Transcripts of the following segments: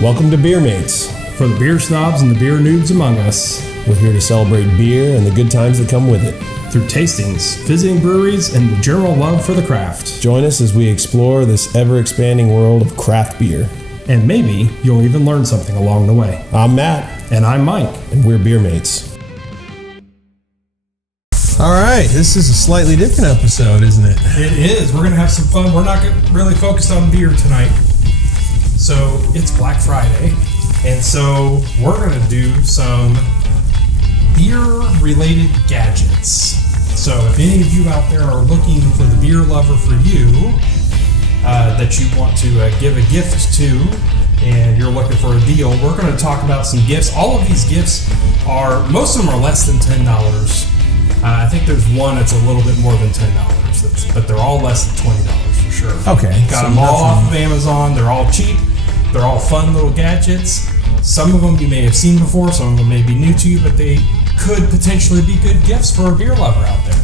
Welcome to Beermates. For the beer snobs and the beer noobs among us, We're here to celebrate beer and the good times that come with it. through tastings, visiting breweries, and the general love for the craft. Join us as we explore this ever-expanding world of craft beer. And maybe you'll even learn something along the way. I'm Matt, And I'm Mike. and we're Beermates. All right, this is a slightly different episode, isn't it? It is. We're going to have some fun. We're not really focused on beer tonight. So it's Black Friday. And so we're going to do some beer-related gadgets. So if any of you out there are looking for the beer lover for you that you want to give a gift to, and you're looking for a deal, we're going to talk about some gifts. All of these gifts most of them are less than $10. I think there's one that's a little bit more than $10, but they're all less than $20 for sure. Okay. Got them all off of Amazon. They're all cheap. They're all fun little gadgets. Some of them you may have seen before. Some of them may be new to you, but they could potentially be good gifts for a beer lover out there.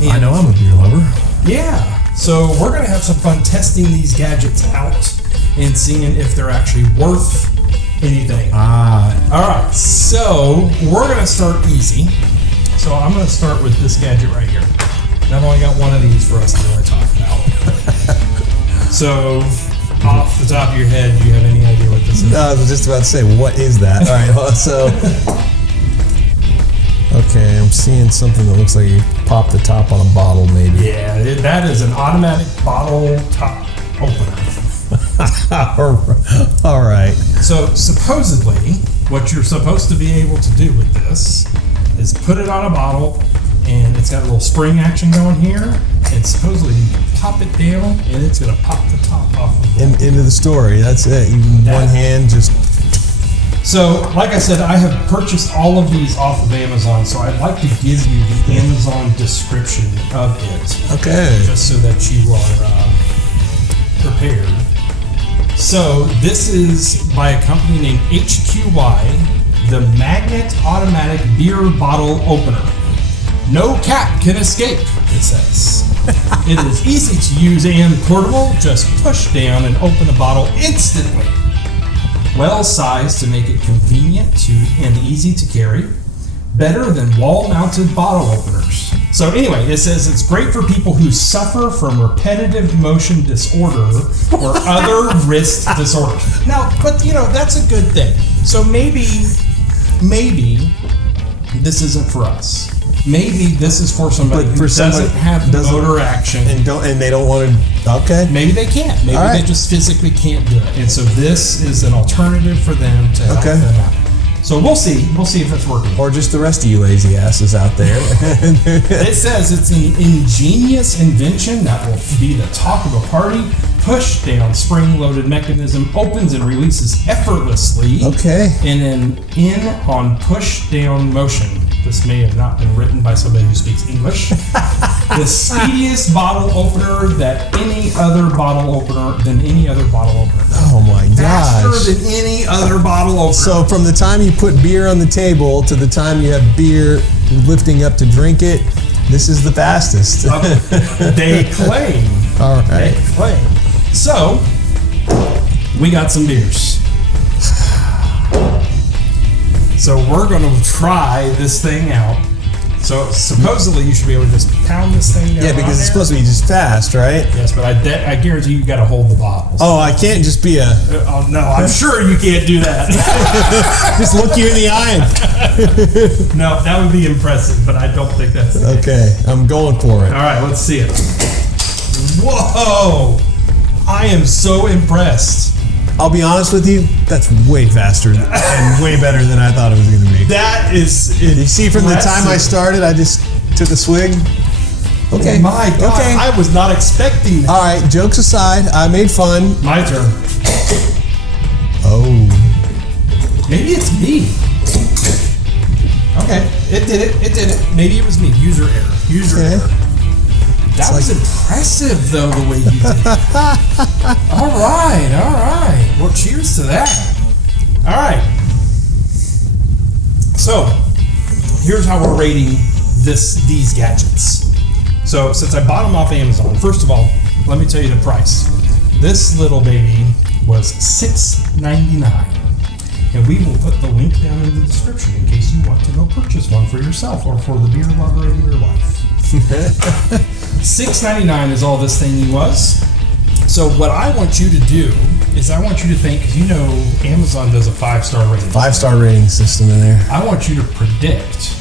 And I know I'm a beer lover. yeah. So we're going to have some fun testing these gadgets out and seeing if they're actually worth anything. All right. So we're going to start easy. So I'm going to start with this gadget right here. And I've only got one of these for us to really talk about. So off the top of your head, do you have any idea what this is? I was just about to say, what is that? All right, well, so... Okay, I'm seeing something that looks like you pop the top on a bottle, maybe. Yeah, that is an automatic bottle top opener. All right. So supposedly, what you're supposed to be able to do with this is put it on a bottle, and it's got a little spring action going here, and supposedly you can pop it down, and it's going to pop the top off of it. Into the story, that's it. One hand just... So, like I said, I have purchased all of these off of Amazon, so I'd like to give you the Amazon description of it. Okay. Just so that you are prepared. So, this is by a company named HQY, the Magnet Automatic Beer Bottle Opener. No cap can escape, it says. It is easy to use and portable. Just push down and open a bottle instantly. Well sized to make it convenient and easy to carry. Better than wall-mounted bottle openers. So anyway, it says it's great for people who suffer from repetitive motion disorder or other wrist disorders. Now, but that's a good thing. So maybe this isn't for us. Maybe this is for somebody who doesn't have the motor action and they don't want to. Okay. Maybe they can't. Maybe they just physically can't do it. And so this is an alternative for them to help them out. So we'll see. We'll see if it's working. Or just the rest of you lazy asses out there. It says it's an ingenious invention that will be the talk of a party. Push down spring-loaded mechanism opens and releases effortlessly. Okay. In an in-on push-down motion. This may have not been written by somebody who speaks English. The speediest bottle opener than any other bottle opener. Oh my gosh. Faster than any other bottle opener. So from the time you put beer on the table to the time you have beer lifting up to drink it, this is the fastest. They claim. All right. They claim. So, we got some beers. So we're going to try this thing out. So supposedly you should be able to just pound this thing down. Yeah, because it's supposed to be just fast, right? Yes, but I guarantee you got to hold the bottle. Oh, I can't just be a... Oh, no, I'm sure you can't do that. Just look you in the eye. No, that would be impressive, but I don't think that's the case. Okay, I'm going for it. All right, let's see it. Whoa! I am so impressed. I'll be honest with you, that's way faster and way better than I thought it was going to be. That is You see, from the time I started, I just took a swig. Okay. Oh my God, okay. I was not expecting that. All right, jokes aside, I made fun. My turn. Oh. Maybe it's me. Okay, it did it. Maybe it was me. User error. That was impressive, though, the way you did it. All right. Well, cheers to that. All right. So, here's how we're rating these gadgets. So, since I bought them off Amazon, first of all, let me tell you the price. This little baby was $6.99. And we will put the link down in the description in case you want to go purchase one for yourself or for the beer lover in your life. $6.99 is all this thing was. So what I want you to do is I want you to think, because you know Amazon does a 5-star rating. 5-star rating system in there. I want you to predict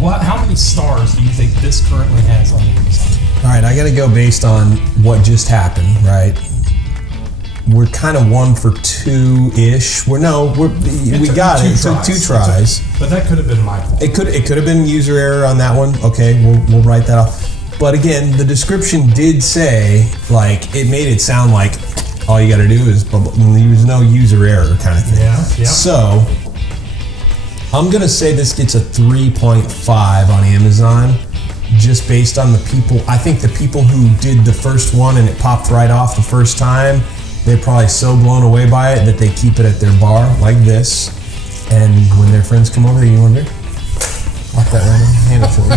how many stars do you think this currently has on Amazon? All right, I got to go based on what just happened, right? We're kind of 1 for 2-ish. We got it. It took 2 tries. But that could have been my fault. It could have been user error on that one. Okay, we'll write that off. But again, the description did say, like, it made it sound like all you got to do is there's no user error kind of thing. Yeah. So I'm gonna say this gets a 3.5 on Amazon, just based on the people. I think the people who did the first one and it popped right off the first time, they're probably so blown away by it that they keep it at their bar like this. And when their friends come over, you wonder, walk that random handle for it,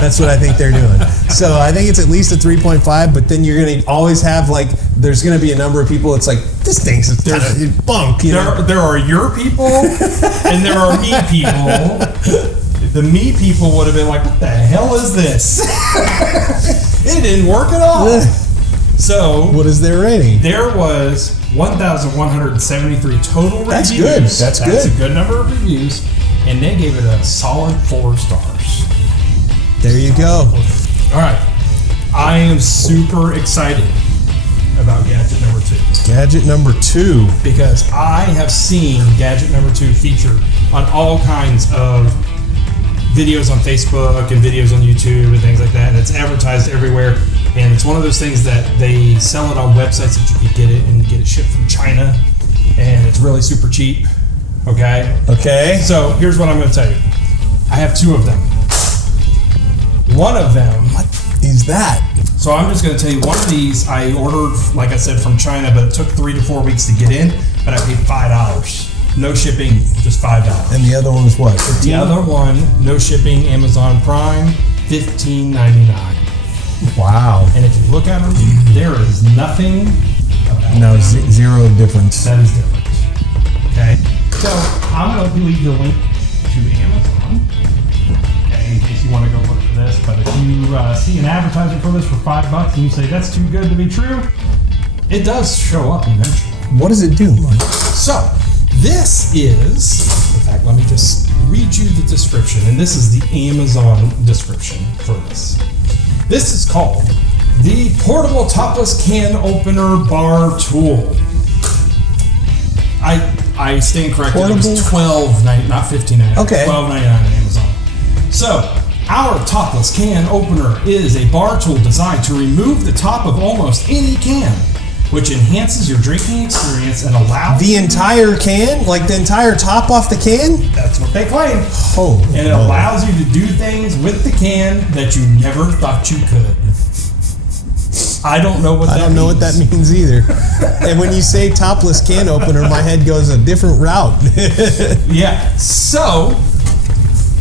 That's what I think they're doing. So I think it's at least a 3.5, but then you're gonna always have there's gonna be a number of people. It's like, this thing's kind of bunk. There are your people and there are me people. The me people would have been like, what the hell is this? It didn't work at all. So what is their rating? There was 1,173 total reviews. That's good. That's good. That's a good number of reviews. And they gave it a solid 4 stars. There you go. All right. I am super excited about gadget number 2. Gadget number 2. Because I have seen gadget number 2 featured on all kinds of videos on Facebook and videos on YouTube and things like that. And it's advertised everywhere. And it's one of those things that they sell it on websites that you could get it and get it shipped from China. And it's really super cheap. Okay. So here's what I'm going to tell you. I have 2 of them. One of them. What is that? So I'm just going to tell you, one of these I ordered, like I said, from China, but it took 3 to 4 weeks to get in, but I paid $5. No shipping, just $5. And the other one's what? 15? The other one, no shipping, Amazon Prime, $15.99. Wow. And if you look at them, there is nothing about them. Zero difference. That is different. Okay. So I'm going to leave the link to Amazon, okay, in case you want to go look for this. But if you see an advertisement for this for $5 and you say that's too good to be true, it does show up eventually. What does it do, Mike? So this is, in fact, let me just read you the description, and this is the Amazon description for this. This is called the Portable Topless Can Opener Bar Tool. I stand corrected. Portable? It was $12.99, not $15.99. Okay. $12.99 on Amazon. So, our topless can opener is a bar tool designed to remove the top of almost any can, which enhances your drinking experience and allows the entire can, like the entire top off the can. That's what they claim. Oh, and it allows you to do things with the can that you never thought you could. I don't know what that means either. And when you say topless can opener, my head goes a different route. Yeah. So.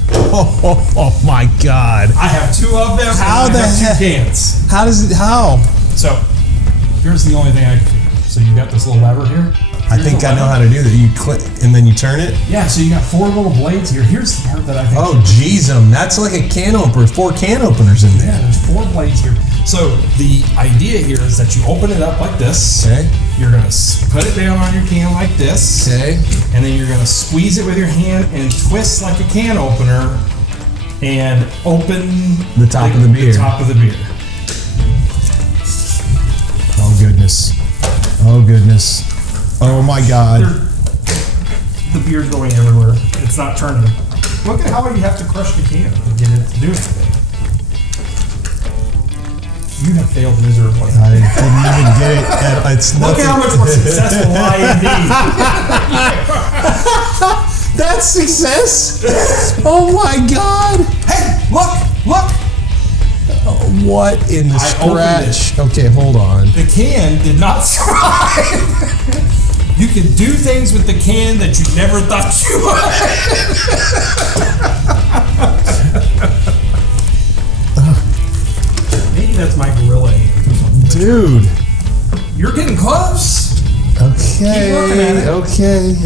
Oh my God. I have 2 of them. How the heck? 2 cans. How? So, here's the only thing I can figure. So you got this little lever here. I think I know how to do that. You click and then you turn it. Yeah. So you got 4 little blades here. Here's the part that I think. Oh, jeez, that's like a can opener. 4 can openers in there. Yeah, there's 4 blades here. So the idea here is that you open it up like this. Okay. You're gonna put it down on your can like this. Okay. And then you're gonna squeeze it with your hand and twist like a can opener, and open the top of the beer. The top of the beer. Oh goodness. Oh goodness. Oh my God. The beer's going everywhere. It's not turning. Look at how you have to crush the can to get it to do anything. You have failed miserably. I didn't even get it. It's Look at how much more successful I am. That's success? Oh my God. Hey, look. What in the scratch? Okay, hold on. The can did not survive. You can do things with the can that you never thought you would. Maybe that's my gorilla hands or something. Dude. You're getting close. Okay. Keep looking at it. Okay.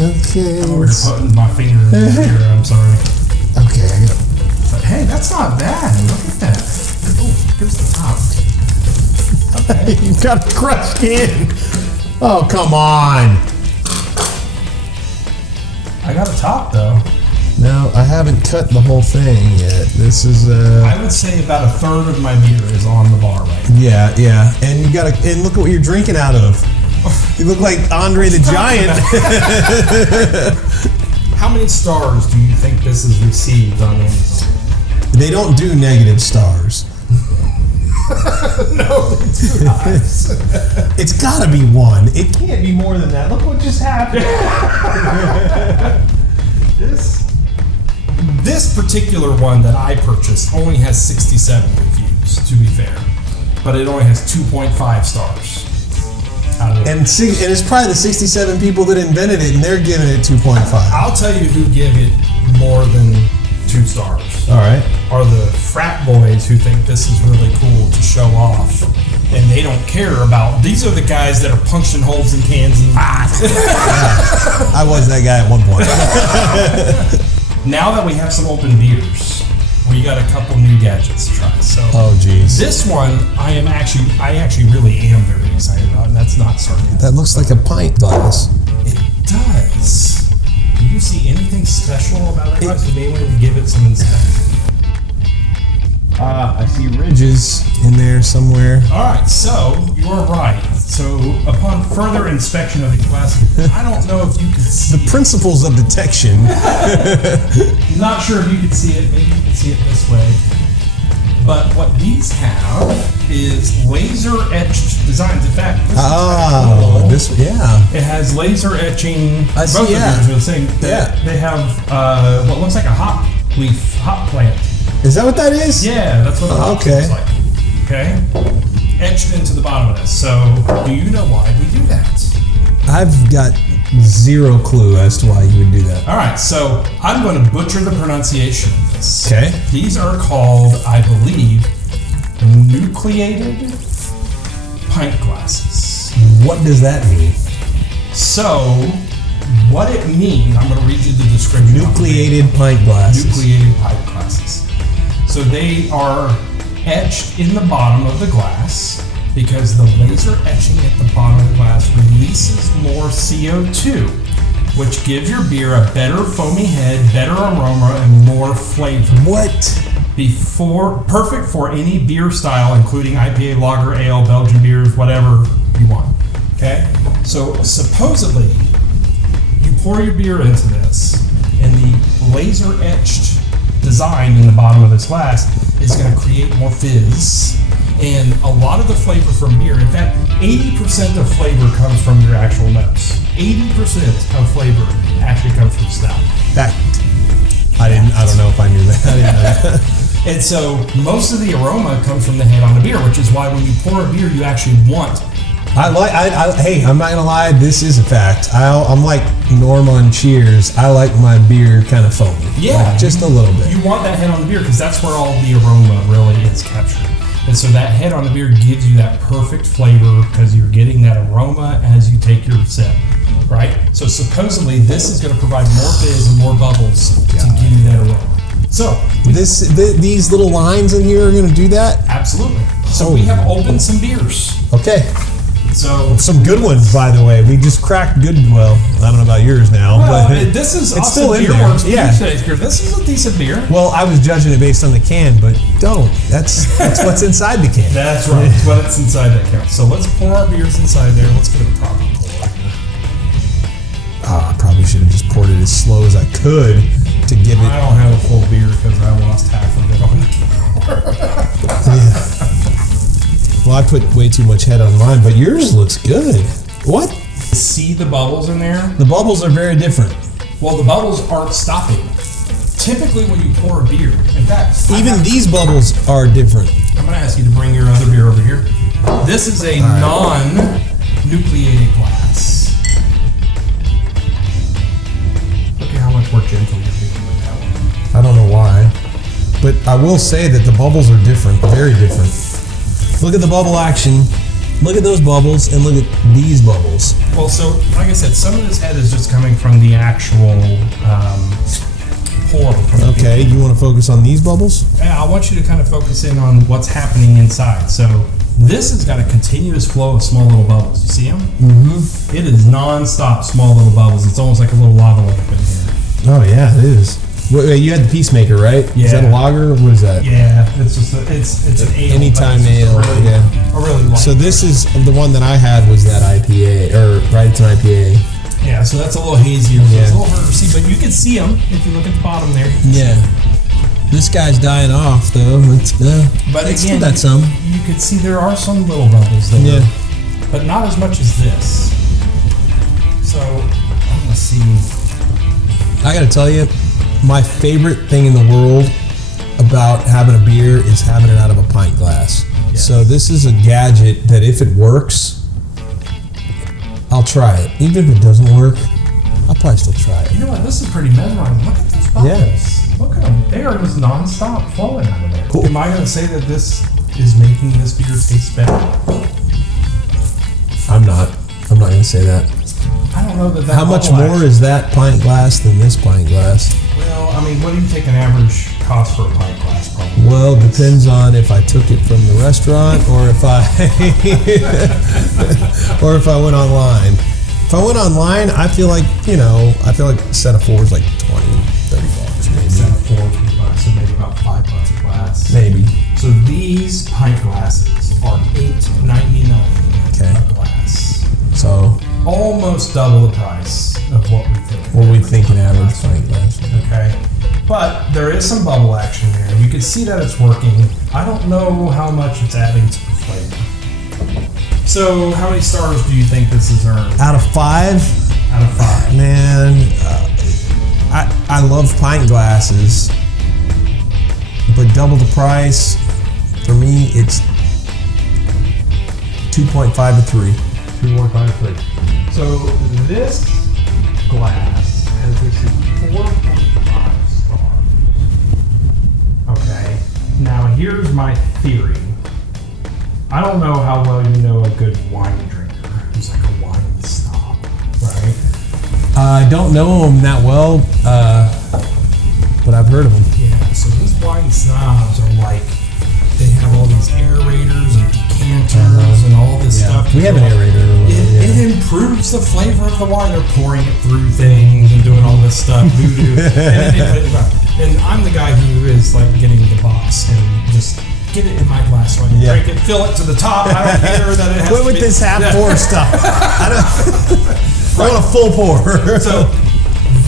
Oh, you're putting my finger in the beer. I'm sorry. Okay, I got. But hey, that's not bad. Look at that. Oh, here's the top. Okay. You got a crushed skin. Oh, come on. I got a top though. No, I haven't cut the whole thing yet. This is I would say about a third of my beer is on the bar right now. Yeah. And you got to, and look at what you're drinking out of. You look like Andre the Giant. How many stars do you think this has received on Amazon? They don't do negative stars. No, they do not. It's got to be 1. It can't be more than that. Look what just happened. This particular one that I purchased only has 67 reviews, to be fair. But it only has 2.5 stars. And it's probably the 67 people that invented it, and they're giving it 2.5. I'll tell you who give it more than 2 stars. All right. Are the frat boys who think this is really cool to show off, and they don't care about. These are the guys that are punching holes in cans. And I was that guy at one point. Now that we have some open beers, we got a couple new gadgets to try. So, oh geez, this one I actually really am very excited about, and that's not sarcasm. that looks like a pint glass. It does. Do you see anything special about it? You may want to give it some inspection. I see ridges in there somewhere. All right, so you are right. So upon further inspection of the glass, I don't know if you can see The principles of detection. I'm not sure if you can see it. Maybe you can see it this way. But what these have is laser etched designs. In fact, this is cool. It has laser etching. I see, both yeah. of these are the same. Yeah. They have what looks like a hop plant. Is that what that is? Yeah, that's what the hop okay. looks like. Okay, etched into the bottom of this. So, do you know why we do that? I've got zero clue as to why you would do that. All right, so I'm going to butcher the pronunciation of this. Okay. These are called, I believe, nucleated pint glasses. What does that mean? So, what it means, I'm going to read you the description. Nucleated pint glasses. Nucleated pint glasses. So they are etched in the bottom of the glass because the laser etching at the bottom of the glass releases more CO2, which gives your beer a better foamy head, better aroma, and more flavor. What? Perfect for any beer style, including IPA, lager, ale, Belgian beers, whatever you want. Okay? So supposedly, you pour your beer into this, and the laser etched design in the bottom of this glass is going to create more fizz and a lot of the flavor from beer. In fact, 80% of flavor comes from your actual notes. 80% of flavor actually comes from stout. I don't know if I knew that. I didn't know that. And so most of the aroma comes from the head on the beer, which is why when you pour a beer, you actually want. Hey, I'm not gonna lie. This is a fact. I'm like Norm on Cheers. I like my beer kind of foamy. Yeah, like just a little bit. You want that head on the beer because that's where all the aroma really is captured. And so that head on the beer gives you that perfect flavor because you're getting that aroma as you take your sip, right? So supposedly this is going to provide more fizz and more bubbles to give you that aroma. So these little lines in here are going to do that? Absolutely. So we have opened some beers. Okay. So some good ones, by the way. We just cracked good. Well, I don't know about yours now, well, but this is it's Austin still in Beer there. Works Yeah. beer. This is a decent beer. Well, I was judging it based on the can, but don't. That's what's inside the can. That's right. That's what's inside that can. So let's pour our beers inside there. Let's get a proper pour. I probably should have just poured it as slow as I could to give it. I don't have a full beer because I lost half of it on the camera. Yeah. Well, I put way too much head on mine, but yours looks good. What? See the bubbles in there? The bubbles are very different. Well, the bubbles aren't stopping. Typically, when you pour a beer, in fact, even these bubbles are different. I'm going to ask you to bring your other beer over here. This is a non-nucleated glass. Look at how much more gentle you're being with that one. I don't know why, but I will say that the bubbles are different, very different. Look at the bubble action Look at those bubbles and look at these bubbles. Well, so like I said, some of this head is just coming from the actual pour. Okay, you want to focus on these bubbles? Yeah, I want you to kind of focus in on what's happening inside. So this has got a continuous flow of small little bubbles. You see them? Mm-hmm. It is non-stop small little bubbles. It's almost like a little lava lamp in here. Oh yeah, it is. Wait, you had the Peacemaker, right? Yeah. Is that a lager? What is that? Yeah, it's just it's an ale. Anytime but it's ale, really, yeah. A really light. So this is the one that I had was that IPA, or right? It's an IPA. Yeah, so that's a little hazier. So Yeah. it's a little harder to see, but you can see them if you look at the bottom there. Yeah. This guy's dying off though. But it's again, still got some. you could see there are some little bubbles there, Yeah. but not as much as this. So I'm gonna see. I gotta tell you, my favorite thing in the world about having a beer is having it out of a pint glass. Yes. So this is a gadget that if it works, I'll try it. Even if it doesn't work, I'll probably still try it. You know what? This is pretty mesmerizing. Look at those bubbles. Look at them. They are just non-stop flowing out of there. Cool. Am I going to say that this is making this beer taste better? I'm not going to say that. I don't know that. How much more is that pint glass than this pint glass? Well, I mean, what do you think an average cost for a pint glass? Probably. Well, depends on if I took it from the restaurant or if I or if I went online. If I went online, I feel like a set of 4 is like 20, 30 bucks maybe. Set of 4 $3, so maybe about $5 a glass. Maybe. So these pint glasses are $8.99 Okay. a glass. So Almost double the price of what we think. an average pint glass. Okay. But there is some bubble action there. You can see that it's working. I don't know how much it's adding to the flavor. So, how many stars do you think this has earned? Out of 5, Out of 5. man, I love pint glasses, but double the price, for me, it's 2.5 to 3. 2.53. So, this glass has received 4.5 stars. Okay. Now, here's my theory. I don't know how well you know a good wine drinker who's like a wine snob, right? I don't know them that well, but I've heard of them. Yeah, so these wine snobs are like, they have all these aerators and decanters and all this stuff. We have an aerator. It improves the flavor of the wine. They're pouring it through things and doing all this stuff, voodoo. And then they put it around. And I'm the guy who is like getting the box and just get it in my glass so I can drink it, fill it to the top. I don't care that it has Quit with this half pour stuff. I want a full pour. So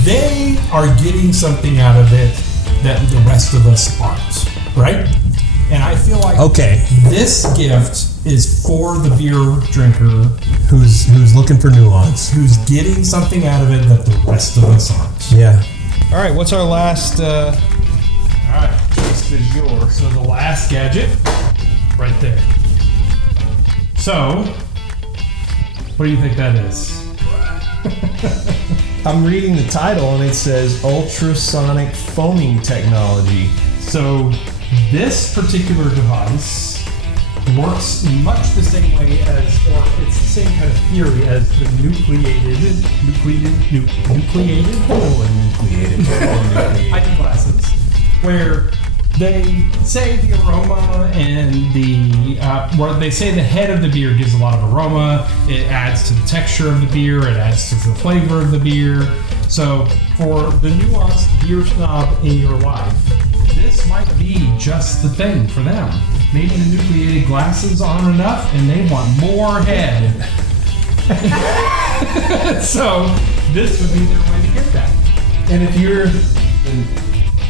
they are getting something out of it that the rest of us aren't, right? And I feel like this gift is for the beer drinker who's looking for nuance, who's getting something out of it that the rest of us aren't. Yeah. All right, what's our last? All right, this is yours. So the last gadget, right there. So, what do you think that is? I'm reading the title and it says ultrasonic foaming technology. So this particular device works much the same way as, or it's the same kind of theory as the nucleated pint glasses, where they say the aroma and where they say the head of the beer gives a lot of aroma. It adds to the texture of the beer. It adds to the flavor of the beer. So for the nuanced beer snob in your life, this might be just the thing for them. Maybe the nucleated glasses aren't enough and they want more head. So this would be their way to get that. And if you're a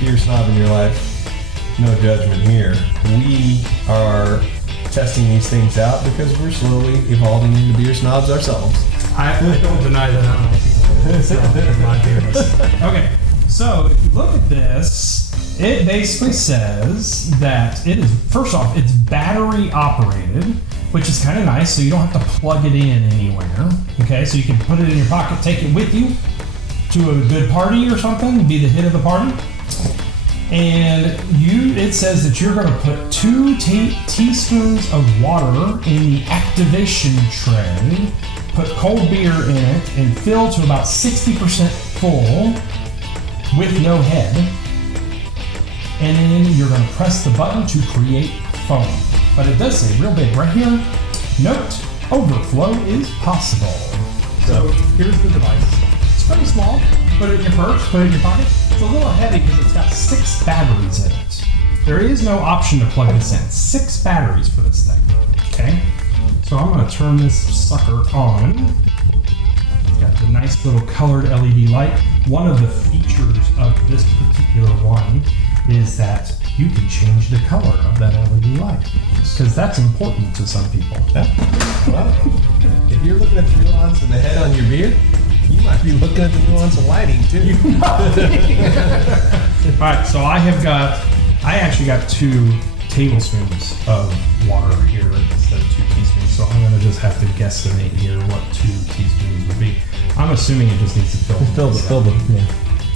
beer snob in your life, no judgment here. We are testing these things out because we're slowly evolving into beer snobs ourselves. I don't deny that I'm my beers. Okay, so if you look at this, it basically says that it is, first off, it's battery operated, which is kind of nice, so you don't have to plug it in anywhere. Okay, so you can put it in your pocket, take it with you to a good party or something, be the hit of the party. And it says that you're going to put 2 teaspoons of water in the activation tray, put cold beer in it, and fill to about 60% full with no head. And then you're going to press the button to create foam. But it does say real big right here, note, overflow is possible. So here's the device. It's pretty small. Put it in your purse, put it in your pocket. It's a little heavy because it's got 6 batteries in it. There is no option to plug this in. 6 batteries for this thing. Okay? So I'm going to turn this sucker on. It's got the nice little colored LED light. One of the features of this particular one is that you can change the color of that LED light. Because that's important to some people. Yeah. Well, if you're looking at the nuance of the head on your beer, you might be looking at the nuance of lighting too. Alright, so I actually got 2 tablespoons of water here instead of 2 teaspoons. So I'm going to just have to guesstimate here what 2 teaspoons would be. I'm assuming it just needs to fill the yeah.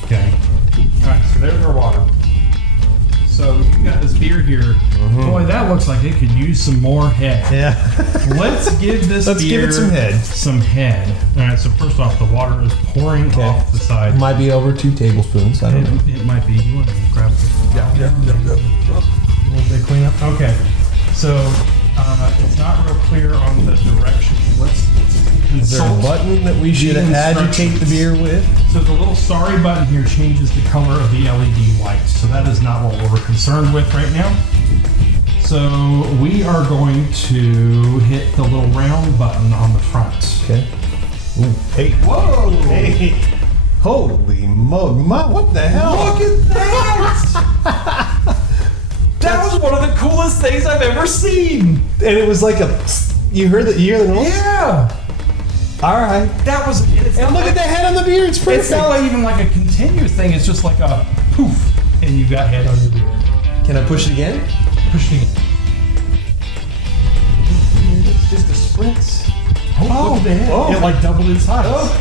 Okay. Alright, so there's our water. So you got this beer here. Mm-hmm. Boy, that looks like it could use some more head. Yeah. Let's give this Let's beer give it some head. Some head. All right. So first off, the water is pouring off the side. Might be over 2 tablespoons. I don't know. It might be. You want to grab it? Yeah. A little bit clean up. Okay. So it's not real clear on the direction. Let's consult. Is there a button that we should agitate the beer with? So the little starry button here changes the color of the LED light. So that is not what we're concerned with right now. So we are going to hit the little round button on the front. Okay. Ooh. Hey. Whoa. Hey. Holy what the hell? Look at that! That was one of the coolest things I've ever seen. And it was like you hear the noise? Yeah. All right. That was. And look at the head on the beer. It's perfect. It's not like even like a continuous thing. It's just like a poof, and you got head on your beer. Can I push it again? Push it again. It's just a spritz. Oh, look at the head. Oh. It like doubled in size. Oh.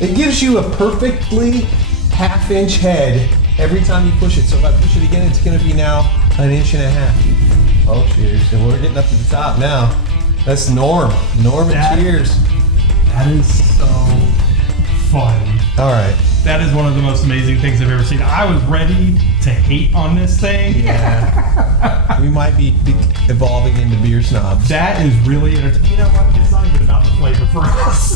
It gives you a perfectly half-inch head every time you push it. So if I push it again, it's going to be now 1.5 inches. Oh, cheers. And we're getting up to the top now. That's Norm. Norm and cheers. That is so fun. All right. That is one of the most amazing things I've ever seen. I was ready to hate on this thing. Yeah. We might be evolving into beer snobs. That is really entertaining. You know what? It's not even about the flavor for us.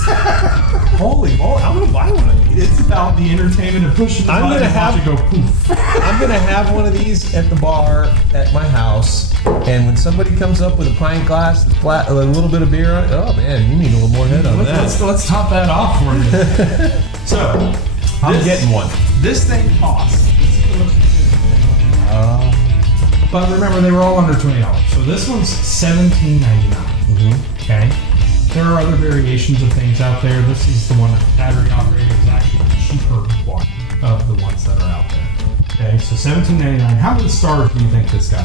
Holy moly. I'm going to buy one of these. It's about the entertainment of pushing the button and watch it go poof. I'm going to have one of these at the bar at my house. And when somebody comes up with a pint glass that's flat, a little bit of beer on it, oh man, you need a little more head on that. Let's top that off for you. So, I'm getting one. This thing costs. But remember, they were all under $20. So this one's $17.99. Mm-hmm. Okay. There are other variations of things out there. This is the one that's battery operated. Is actually the cheaper one of the ones that are out there. Okay. So $17.99. How many stars do you think this got?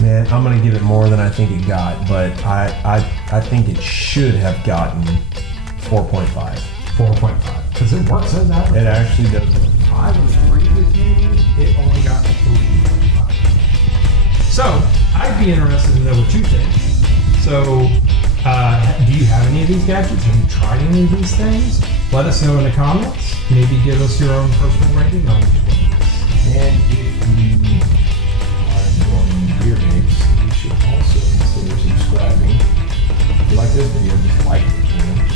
Man, I'm gonna give it more than I think it got, but I think it should have gotten 4.5. 4.5. Because it works as average. It actually does work. I would agree with you. It only got a 3.5. So, I'd be interested to know what you think. So, do you have any of these gadgets? Have you tried any of these things? Let us know in the comments. Maybe give us your own personal rating on each one of these. And if you are enjoying Beermates, you should also consider subscribing. If you like this video, just like it.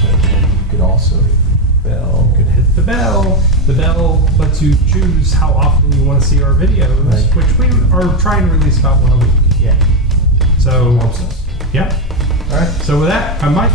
But then you could also hit the bell. You could hit the bell. The bell lets you choose how often you want to see our videos, right, which we are trying to release about one a week. Yeah. So, Helps us. yeah. All right. So with that, I'm Mike.